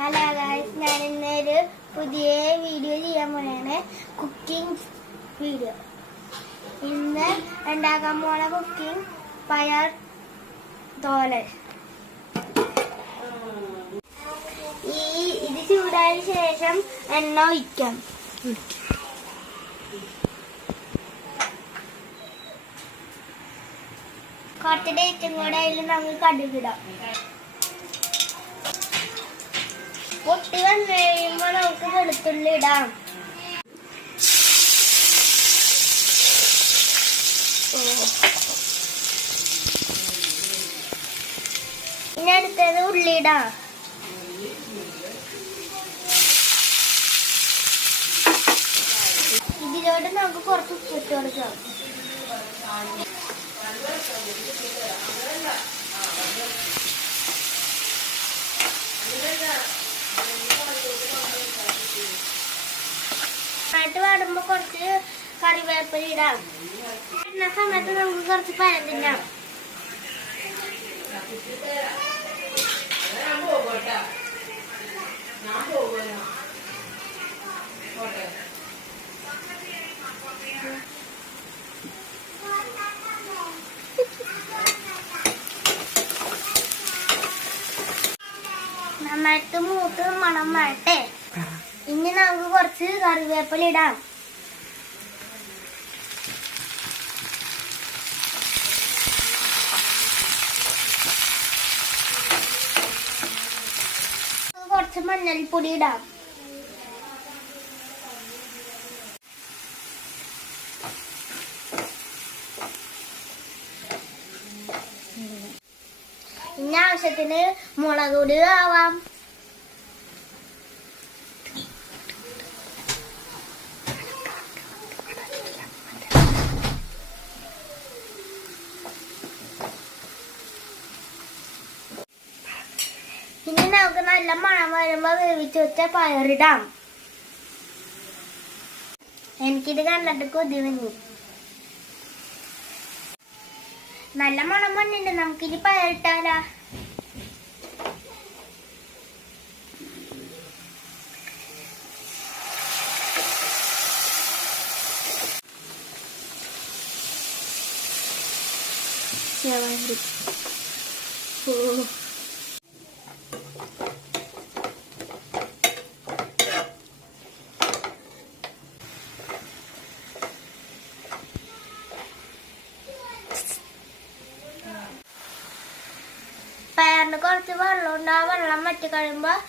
Hello guys, ഞാൻ ഇന്നൊരു പുതിയ വീഡിയോ ചെയ്യാൻ പോയാണ്. Cooking video. ഇന്ന് ഉണ്ടാക്കാൻ പോണ കുക്കിംഗ് പയർ തോരൻ. ഇത് ചൂടായ ശേഷം എണ്ണ ഒഴിക്കാം. കുറച്ച് ഡേറ്റും കൂടെ അതിൽ നമുക്ക് കടുകിടാം. പൊട്ടി വന്നു കഴിയുമ്പോൾ നമുക്ക് വെളുത്തുള്ളി ഇടാം. ഇനി അടുത്തത് ഉള്ളി ഇടാം. ഇതിലോട്ട് നമുക്ക് കുറച്ച് ഉപ്പിട്ട് കൊടുക്കാം. വാടുമ്പോ കുറച്ച് കറിവേപ്പില ഇടാം. ഇടുന്ന സമയത്ത് നമുക്ക് കുറച്ച് പഴം തിന്നാം. നന്നായിട്ട് മൂത്ത് മണം വരട്ടെ. ഇനി നമുക്ക് കുറച്ച് കറിവേപ്പില ഇടാം. കുറച്ച് മഞ്ഞൾപ്പൊടി ഇടാം. ഇനി ആവശ്യത്തിന് മുളക് പൊടി ആവാം. ഇനി നമുക്ക് നല്ല മണം വരുമ്പോ വേവിച്ച് വെച്ച പയറിടാം. എനിക്കിത് കണ്ടിട്ട് കൊതി വന്നു. നല്ല മണം വന്നിട്ട് നമുക്കിനി പയറിട്ടാലാ. പയറിന് കുറച്ച് വെള്ളം ഉണ്ട്. ആ വെള്ളം വറ്റി കഴിയുമ്പോ